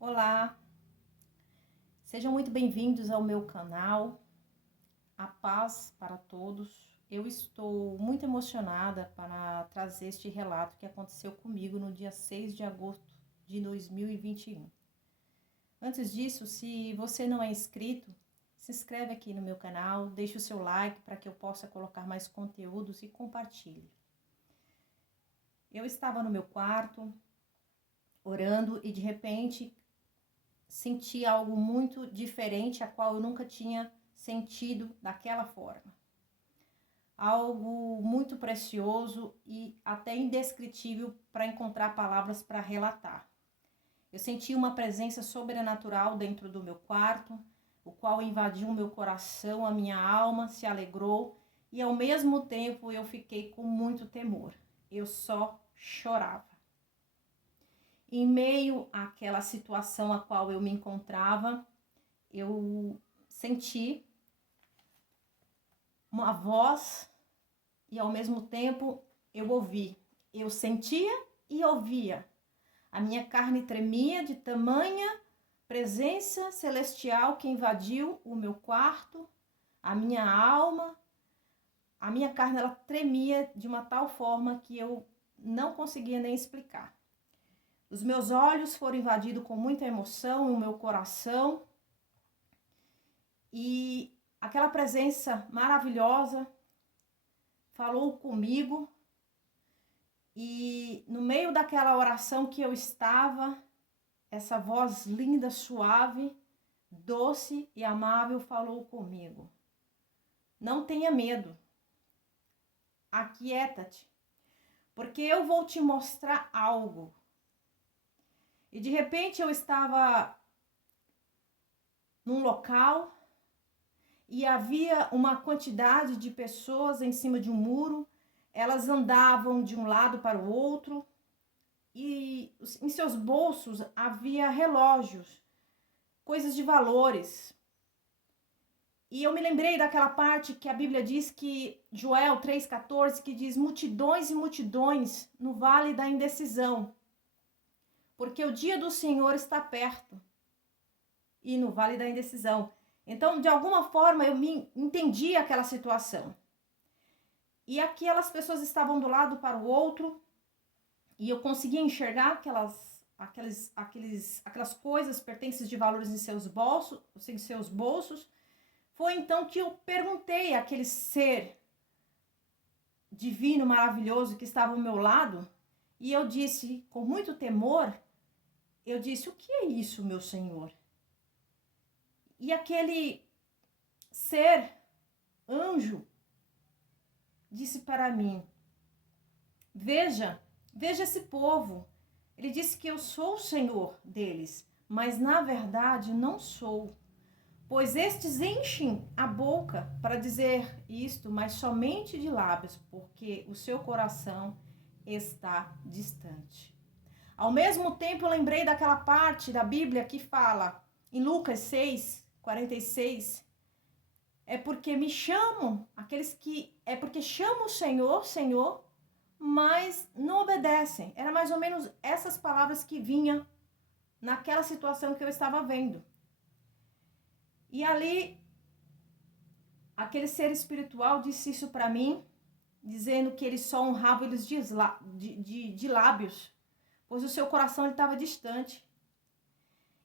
Olá, sejam muito bem-vindos ao meu canal. A paz para todos. Eu estou muito emocionada para trazer este relato que aconteceu comigo no dia 6 de agosto de 2021. Antes disso, se você não é inscrito, se inscreve aqui no meu canal, deixe o seu like para que eu possa colocar mais conteúdos e compartilhe. Eu estava no meu quarto, orando e de repente senti algo muito diferente, a qual eu nunca tinha sentido daquela forma. Algo muito precioso e até indescritível para encontrar palavras para relatar. Eu senti uma presença sobrenatural dentro do meu quarto, o qual invadiu o meu coração, a minha alma se alegrou e ao mesmo tempo eu fiquei com muito temor. Eu só chorava. Em meio àquela situação a qual eu me encontrava, eu senti uma voz e ao mesmo tempo eu ouvi. Eu sentia e ouvia. A minha carne tremia de tamanha presença celestial que invadiu o meu quarto, a minha alma. A minha carne ela tremia de uma tal forma que eu não conseguia nem explicar. Os meus olhos foram invadidos com muita emoção, o meu coração. E aquela presença maravilhosa falou comigo. E no meio daquela oração que eu estava, essa voz linda, suave, doce e amável falou comigo. Não tenha medo. Aquieta-te, porque eu vou te mostrar algo. E de repente eu estava num local e havia uma quantidade de pessoas em cima de um muro. Elas andavam de um lado para o outro e em seus bolsos havia relógios, coisas de valores. E eu me lembrei daquela parte que a Bíblia diz que, Joel 3,14, que diz multidões e multidões no vale da indecisão. Porque o dia do Senhor está perto. E no vale da indecisão. Então, de alguma forma, eu me entendi aquela situação. E aquelas pessoas estavam do lado para o outro. E eu conseguia enxergar aquelas coisas pertences de valores em seus bolsos. Foi então que eu perguntei àquele ser divino, maravilhoso que estava ao meu lado. E eu disse, com muito temor, eu disse, o que é isso, meu Senhor? E aquele ser, anjo, disse para mim, veja esse povo. Ele disse que eu sou o Senhor deles, mas na verdade não sou. Pois estes enchem a boca para dizer isto, mas somente de lábios, porque o seu coração está distante. Ao mesmo tempo, eu lembrei daquela parte da Bíblia que fala, em Lucas 6:46, é porque me chamam, é porque chamam o Senhor, Senhor, mas não obedecem. Era mais ou menos essas palavras que vinham naquela situação que eu estava vendo. E ali, aquele ser espiritual disse isso para mim, dizendo que ele só honrava eles de lábios, pois o seu coração estava distante.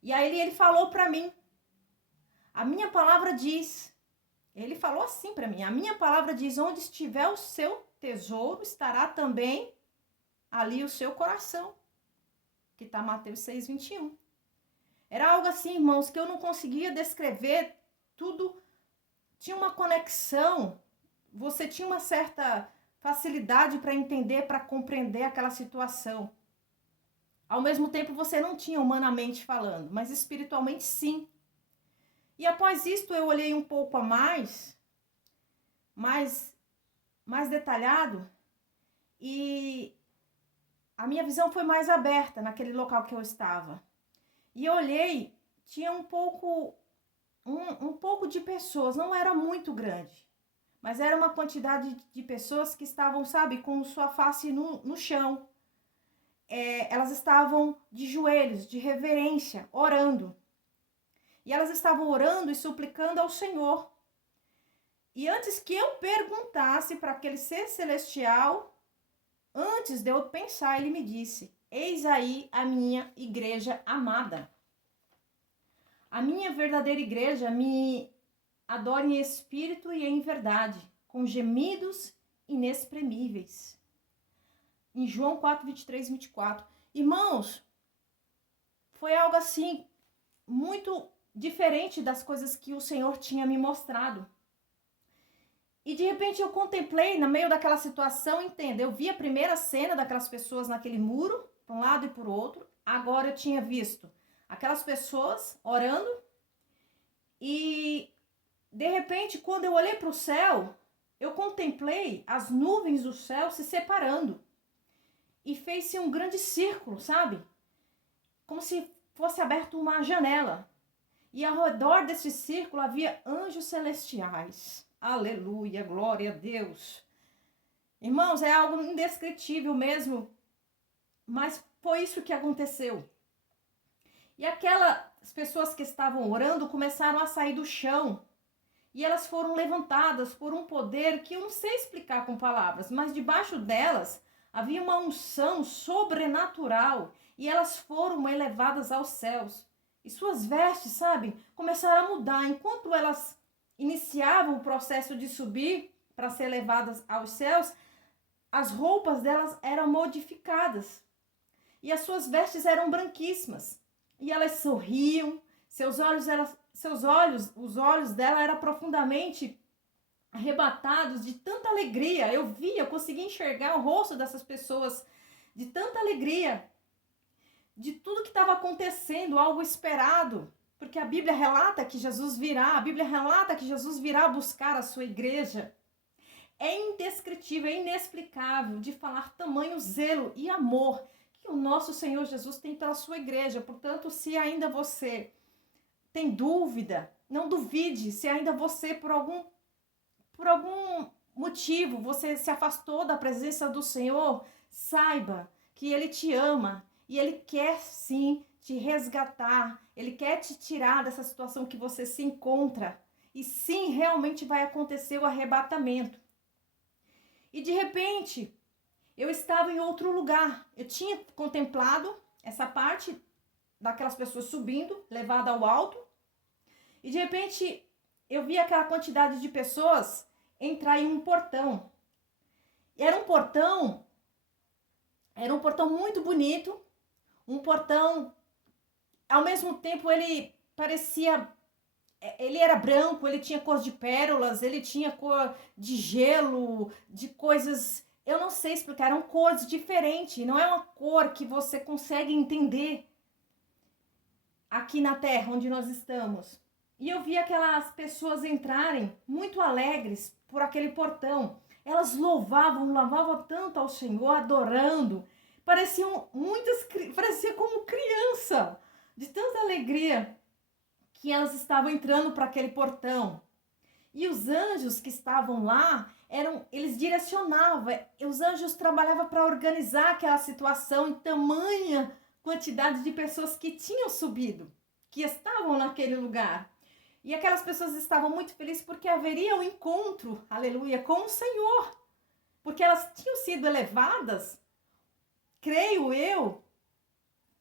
E aí ele falou para mim, a minha palavra diz, ele falou assim para mim, a minha palavra diz, onde estiver o seu tesouro, estará também ali o seu coração, que está Mateus 6:21. Era algo assim, irmãos, que eu não conseguia descrever, tudo tinha uma conexão, você tinha uma certa facilidade para entender, para compreender aquela situação. Ao mesmo tempo, você não tinha humanamente falando, mas espiritualmente sim. E após isto, eu olhei um pouco a mais detalhado, e a minha visão foi mais aberta naquele local que eu estava. E eu olhei, tinha um pouco de pessoas, não era muito grande, mas era uma quantidade de pessoas que estavam, sabe, com sua face no chão. elas estavam de joelhos, de reverência, orando. E elas estavam orando e suplicando ao Senhor. E antes que eu perguntasse para aquele ser celestial, antes de eu pensar, ele me disse: eis aí a minha igreja amada. A minha verdadeira igreja me adora em espírito e em verdade, com gemidos inexprimíveis. Em João 4, 23 e 24. Irmãos, foi algo assim, muito diferente das coisas que o Senhor tinha me mostrado. E de repente eu contemplei, no meio daquela situação, entenda, eu vi a primeira cena daquelas pessoas naquele muro, para um lado e para o outro. Agora eu tinha visto aquelas pessoas orando. E de repente, quando eu olhei para o céu, eu contemplei as nuvens do céu se separando. E fez-se um grande círculo, sabe? Como se fosse aberta uma janela. E ao redor desse círculo havia anjos celestiais. Aleluia, glória a Deus. Irmãos, é algo indescritível mesmo, mas foi isso que aconteceu. E aquelas pessoas que estavam orando começaram a sair do chão. E elas foram levantadas por um poder que eu não sei explicar com palavras, mas debaixo delas havia uma unção sobrenatural. E elas foram elevadas aos céus. E suas vestes, sabe, começaram a mudar. Enquanto elas iniciavam o processo de subir para ser levadas aos céus, as roupas delas eram modificadas. E as suas vestes eram branquíssimas. E elas sorriam, os olhos dela eram profundamente arrebatados de tanta alegria. Eu conseguia enxergar o rosto dessas pessoas de tanta alegria, de tudo que estava acontecendo, algo esperado. Porque a Bíblia relata que Jesus virá buscar a sua igreja. É indescritível, é inexplicável de falar tamanho zelo e amor que o nosso Senhor Jesus tem pela sua igreja. Portanto, se ainda você tem dúvida, não duvide. Se ainda você, por algum motivo, você se afastou da presença do Senhor, saiba que Ele te ama e Ele quer sim te resgatar. Ele quer te tirar dessa situação que você se encontra. E sim, realmente vai acontecer o arrebatamento. E de repente, eu estava em outro lugar. Eu tinha contemplado essa parte daquelas pessoas subindo, levada ao alto. E de repente, eu vi aquela quantidade de pessoas entrar em um portão. E era um portão muito bonito. Um portão, ao mesmo tempo, ele era branco, ele tinha cor de pérolas, ele tinha cor de gelo, de coisas, eu não sei explicar, eram cores diferentes, não é uma cor que você consegue entender aqui na terra onde nós estamos. E eu vi aquelas pessoas entrarem muito alegres por aquele portão. Elas louvavam tanto ao Senhor, adorando. Parecia como criança, de tanta alegria que elas estavam entrando para aquele portão. E os anjos que estavam lá, eles direcionavam, os anjos trabalhavam para organizar aquela situação em tamanha quantidade de pessoas que tinham subido, que estavam naquele lugar. E aquelas pessoas estavam muito felizes porque haveria um encontro, aleluia, com o Senhor. Porque elas tinham sido elevadas, creio eu,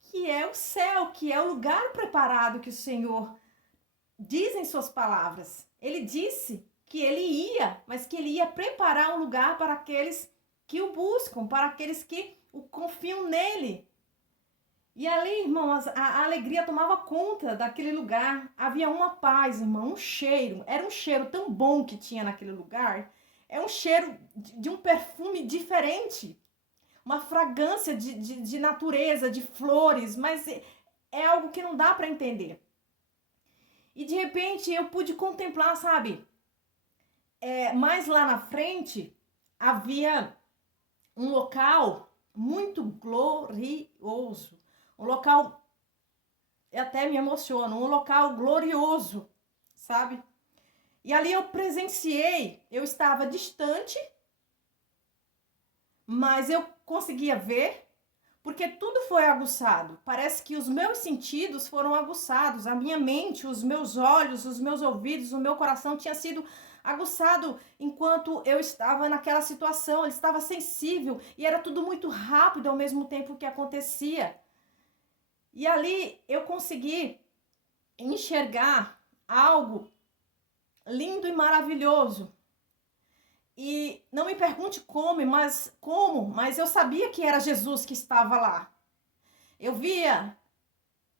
que é o céu, que é o lugar preparado que o Senhor diz em suas palavras. Ele disse que ele ia, mas que ele ia preparar um lugar para aqueles que o buscam, para aqueles que o confiam nele. E ali, irmãos, a alegria tomava conta daquele lugar. Havia uma paz, irmão, um cheiro. Era um cheiro tão bom que tinha naquele lugar. É um cheiro de um perfume diferente. Uma fragrância de natureza, de flores, mas é algo que não dá para entender. E de repente eu pude contemplar, sabe? Mais lá na frente havia um local muito glorioso. Um local, até me emociona, um local glorioso, sabe? E ali eu presenciei, eu estava distante, mas eu conseguia ver, porque tudo foi aguçado. Parece que os meus sentidos foram aguçados, a minha mente, os meus olhos, os meus ouvidos, o meu coração tinha sido aguçado enquanto eu estava naquela situação. Ele estava sensível e era tudo muito rápido ao mesmo tempo que acontecia. E ali eu consegui enxergar algo lindo e maravilhoso. E não me pergunte mas eu sabia que era Jesus que estava lá. Eu via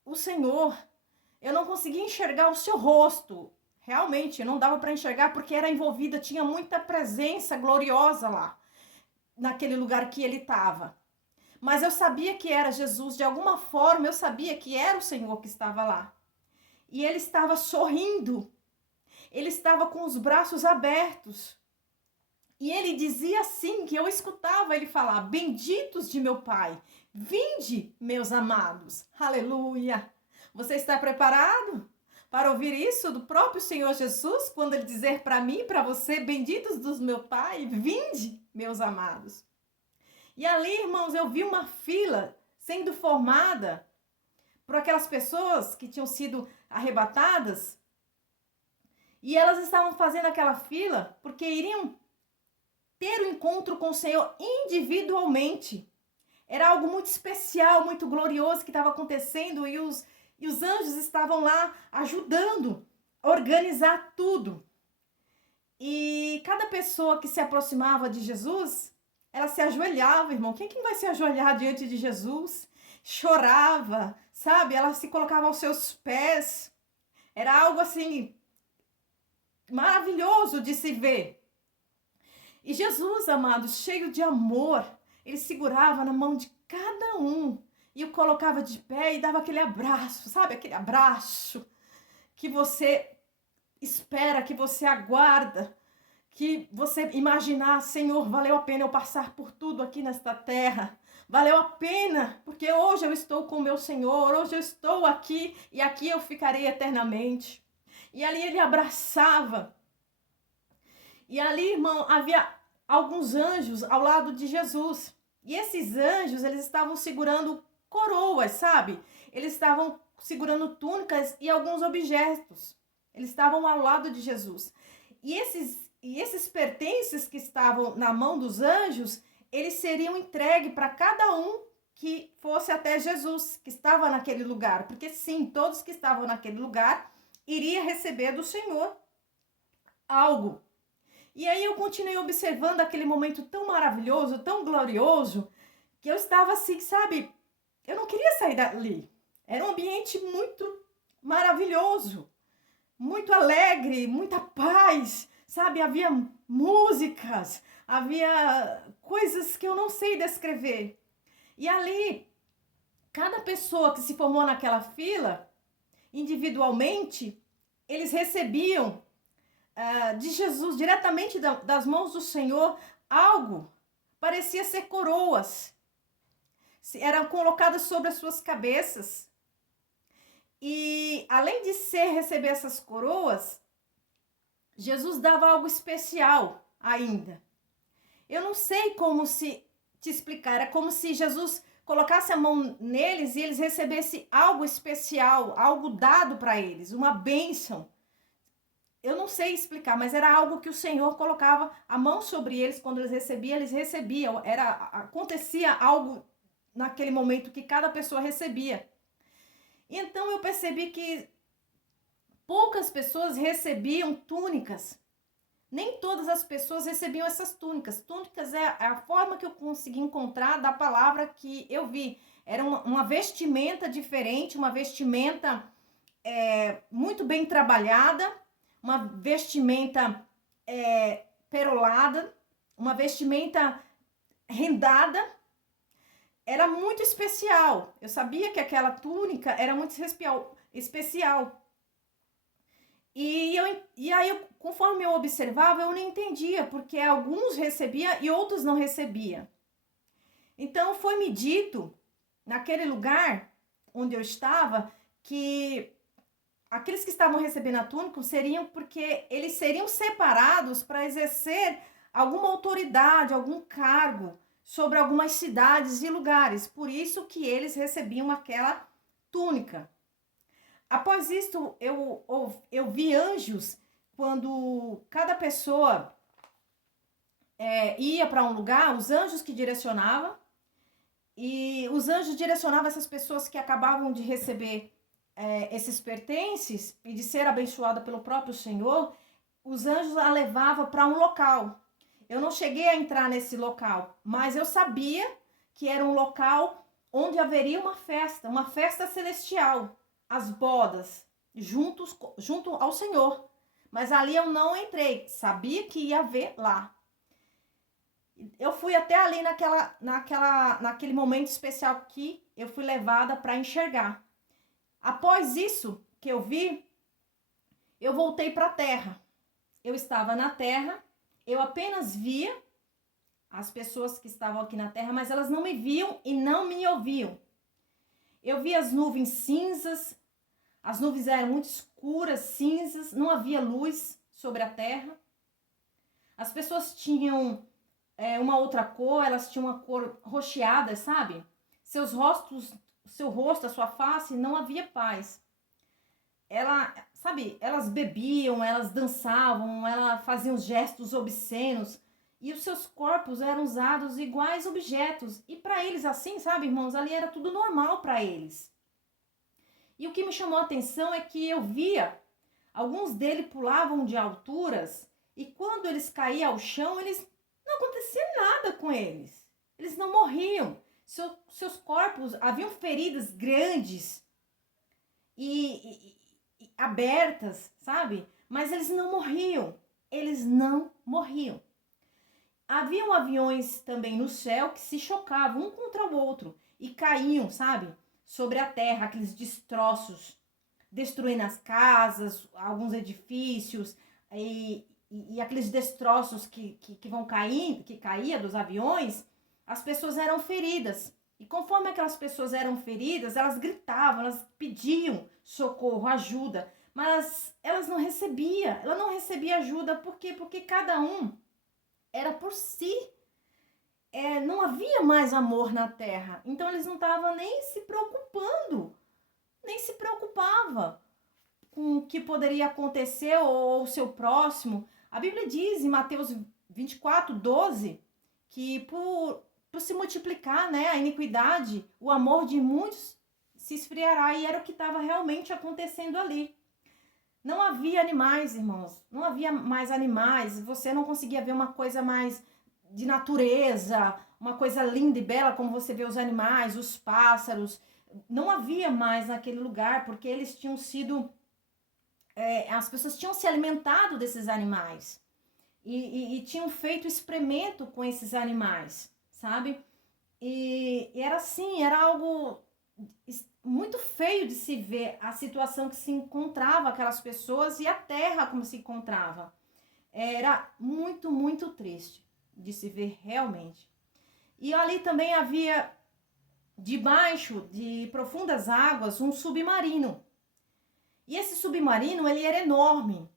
o Senhor, eu não conseguia enxergar o seu rosto. Realmente, não dava para enxergar porque era envolvida, tinha muita presença gloriosa lá, naquele lugar que ele estava. Mas eu sabia que era Jesus, de alguma forma eu sabia que era o Senhor que estava lá. E ele estava sorrindo, ele estava com os braços abertos. E ele dizia assim, que eu escutava ele falar: benditos de meu Pai, vinde, meus amados. Aleluia! Você está preparado para ouvir isso do próprio Senhor Jesus, quando ele dizer para mim e para você: benditos dos meu Pai, vinde, meus amados. E ali, irmãos, eu vi uma fila sendo formada por aquelas pessoas que tinham sido arrebatadas. E elas estavam fazendo aquela fila porque iriam ter o encontro com o Senhor individualmente. Era algo muito especial, muito glorioso que estava acontecendo e os anjos estavam lá ajudando a organizar tudo. E cada pessoa que se aproximava de Jesus, ela se ajoelhava, irmão. Quem vai se ajoelhar diante de Jesus? Chorava, sabe? Ela se colocava aos seus pés. Era algo assim maravilhoso de se ver. E Jesus, amados, cheio de amor, ele segurava na mão de cada um e o colocava de pé e dava aquele abraço, sabe? Aquele abraço que você espera, que você aguarda, que você imaginar: Senhor, valeu a pena eu passar por tudo aqui nesta terra. Valeu a pena, porque hoje eu estou com o meu Senhor, hoje eu estou aqui e aqui eu ficarei eternamente. E ali ele abraçava. E ali, irmão, havia alguns anjos ao lado de Jesus. E esses anjos, eles estavam segurando coroas, sabe? Eles estavam segurando túnicas e alguns objetos. Eles estavam ao lado de Jesus. E esses pertences que estavam na mão dos anjos, eles seriam entregues para cada um que fosse até Jesus, que estava naquele lugar. Porque sim, todos que estavam naquele lugar iriam receber do Senhor algo. E aí eu continuei observando aquele momento tão maravilhoso, tão glorioso, que eu estava assim, sabe? Eu não queria sair dali. Era um ambiente muito maravilhoso, muito alegre, muita paz, sabe? Havia músicas, havia coisas que eu não sei descrever. E ali, cada pessoa que se formou naquela fila, individualmente, eles recebiam de Jesus, diretamente das mãos do Senhor, algo, parecia ser coroas, eram colocadas sobre as suas cabeças. E além de receber essas coroas, Jesus dava algo especial ainda. Eu não sei como se te explicar, era como se Jesus colocasse a mão neles e eles recebessem algo especial, algo dado para eles, uma bênção. Eu não sei explicar, mas era algo que o Senhor colocava a mão sobre eles, quando eles recebiam. Acontecia algo naquele momento que cada pessoa recebia. Então eu percebi que poucas pessoas recebiam túnicas. Nem todas as pessoas recebiam essas túnicas. Túnicas é a forma que eu consegui encontrar da palavra que eu vi. Era uma vestimenta diferente, uma vestimenta muito bem trabalhada, uma vestimenta perolada, uma vestimenta rendada. Era muito especial. Eu sabia que aquela túnica era muito especial. E aí, conforme eu observava, eu não entendia, porque alguns recebiam e outros não recebiam. Então, foi-me dito, naquele lugar onde eu estava, que aqueles que estavam recebendo a túnica seriam porque eles seriam separados para exercer alguma autoridade, algum cargo sobre algumas cidades e lugares. Por isso que eles recebiam aquela túnica. Após isto, eu vi anjos quando cada pessoa ia para um lugar, os anjos que direcionavam, e os anjos direcionavam essas pessoas que acabavam de receber esses pertences e de ser abençoada pelo próprio Senhor. Os anjos a levavam para um local. Eu não cheguei a entrar nesse local, mas eu sabia que era um local onde haveria uma festa celestial, as bodas, junto ao Senhor. Mas ali eu não entrei, sabia que ia haver lá. Eu fui até ali naquele momento especial que eu fui levada para enxergar. Após isso que eu vi, eu voltei para a terra. Eu estava na terra, eu apenas via as pessoas que estavam aqui na terra, mas elas não me viam e não me ouviam. Eu vi as nuvens cinzas, as nuvens eram muito escuras, cinzas, não havia luz sobre a terra. As pessoas tinham uma outra cor, elas tinham uma cor roxeada, sabe? Seu rosto, a sua face, não havia paz. Elas bebiam, elas dançavam, elas faziam gestos obscenos e os seus corpos eram usados iguais objetos. E para eles assim, sabe, irmãos, ali era tudo normal para eles. E o que me chamou a atenção é que eu via, alguns deles pulavam de alturas e quando eles caíam ao chão, não acontecia nada com eles. Eles não morriam. Seus corpos, haviam feridas grandes e abertas, sabe? Mas eles não morriam. Eles não morriam. Haviam aviões também no céu que se chocavam um contra o outro e caíam, sabe? Sobre a terra, aqueles destroços, destruindo as casas, alguns edifícios e aqueles destroços que vão caindo, que caía dos aviões, as pessoas eram feridas. E conforme aquelas pessoas eram feridas, elas gritavam, elas pediam socorro, ajuda, mas elas não recebiam. Ela não recebia ajuda, por quê? Porque cada um era por si. Não havia mais amor na terra. Então eles não estavam nem se preocupando, nem se preocupava com o que poderia acontecer ou o seu próximo. A Bíblia diz em Mateus 24:12 que por se multiplicar, né, a iniquidade, o amor de muitos se esfriará, e era o que estava realmente acontecendo ali. Não havia animais, irmãos, não havia mais animais, você não conseguia ver uma coisa mais de natureza, uma coisa linda e bela como você vê os animais, os pássaros. Não havia mais naquele lugar, porque eles tinham sido... as pessoas tinham se alimentado desses animais e tinham feito experimento com esses animais, sabe? E era assim, era algo muito feio de se ver a situação que se encontrava aquelas pessoas e a terra como se encontrava. Era muito, muito triste de se ver realmente. E ali também havia, debaixo de profundas águas, um submarino. E esse submarino, ele era enorme.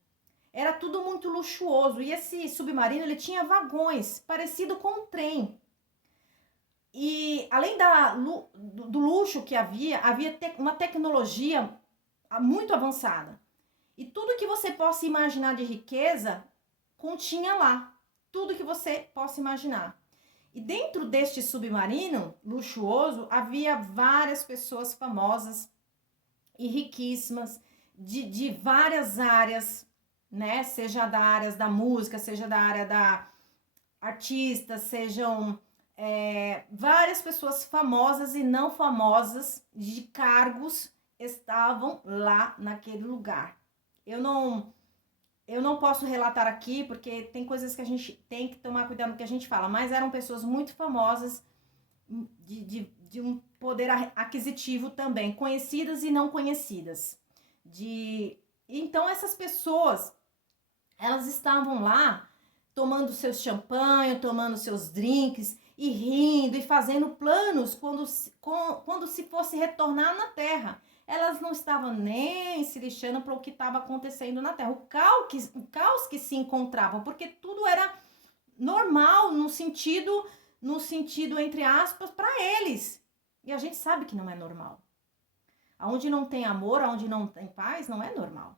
Era tudo muito luxuoso. E esse submarino, ele tinha vagões, parecido com um trem. E além do luxo que havia uma tecnologia muito avançada. E tudo que você possa imaginar de riqueza, continha lá. Tudo que você possa imaginar. E dentro deste submarino luxuoso, havia várias pessoas famosas e riquíssimas, de várias áreas, né? Seja da área da música, seja da área da artista, sejam várias pessoas famosas e não famosas de cargos estavam lá naquele lugar. Eu não posso relatar aqui, porque tem coisas que a gente tem que tomar cuidado no que a gente fala, mas eram pessoas muito famosas, de um poder aquisitivo também, conhecidas e não conhecidas. Então essas pessoas, elas estavam lá tomando seus champanhe, tomando seus drinks e rindo e fazendo planos quando se fosse retornar na terra. Elas não estavam nem se lixando para o que estava acontecendo na terra, o caos que se encontravam, porque tudo era normal no sentido no sentido, entre aspas, para eles. E a gente sabe que não é normal. Aonde não tem amor, aonde não tem paz, não é normal.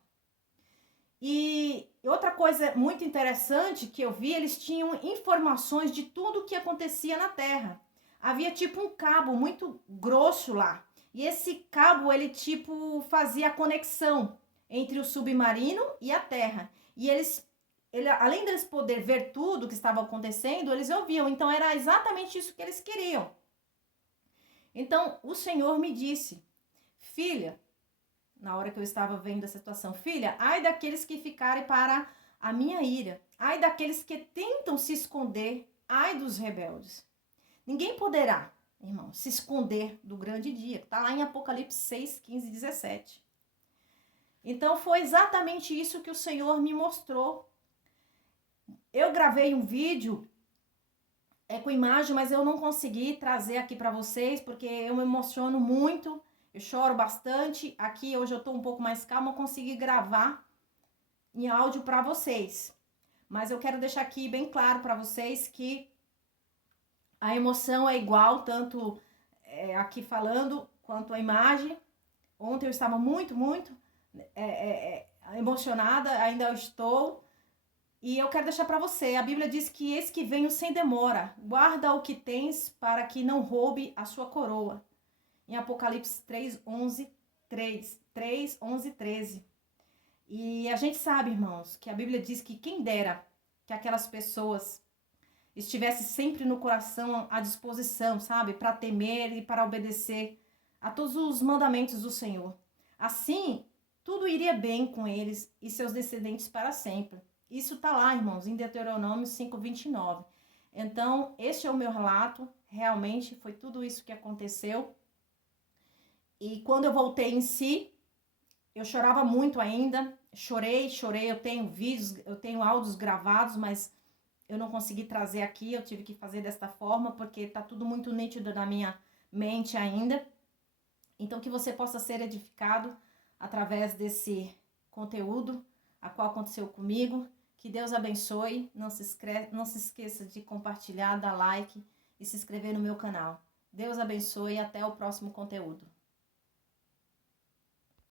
E outra coisa muito interessante que eu vi, eles tinham informações de tudo o que acontecia na Terra. Havia tipo um cabo muito grosso lá. E esse cabo, ele tipo fazia a conexão entre o submarino e a Terra. E além deles poder ver tudo o que estava acontecendo, eles ouviam. Então era exatamente isso que eles queriam. Então o Senhor me disse: filha, na hora que eu estava vendo essa situação, filha, ai daqueles que ficarem para a minha ira, ai daqueles que tentam se esconder, ai dos rebeldes. Ninguém poderá, irmão, se esconder do grande dia, que está lá em Apocalipse 6, 15 e 17. Então foi exatamente isso que o Senhor me mostrou. Eu gravei um vídeo com imagem, mas eu não consegui trazer aqui para vocês, porque eu me emociono muito, eu choro bastante. Aqui hoje eu tô um pouco mais calma, eu consegui gravar em áudio para vocês. Mas eu quero deixar aqui bem claro para vocês que a emoção é igual, tanto aqui falando, quanto a imagem. Ontem eu estava muito emocionada, ainda eu estou. E eu quero deixar para você, a Bíblia diz que eis que venho sem demora, guarda o que tens para que não roube a sua coroa. Em Apocalipse 3, 11, 13. E a gente sabe, irmãos, que a Bíblia diz que quem dera que aquelas pessoas estivessem sempre no coração à disposição, sabe? Para temer e para obedecer a todos os mandamentos do Senhor. Assim, tudo iria bem com eles e seus descendentes para sempre. Isso está lá, irmãos, em Deuteronômio 5:29. Então, este é o meu relato. Realmente foi tudo isso que aconteceu. E quando eu voltei em si, eu chorava muito ainda. Chorei. Eu tenho vídeos, eu tenho áudios gravados, mas eu não consegui trazer aqui. Eu tive que fazer desta forma, porque está tudo muito nítido na minha mente ainda. Então, que você possa ser edificado através desse conteúdo, a qual aconteceu comigo. Que Deus abençoe. Não se esqueça de compartilhar, dar like e se inscrever no meu canal. Deus abençoe e até o próximo conteúdo.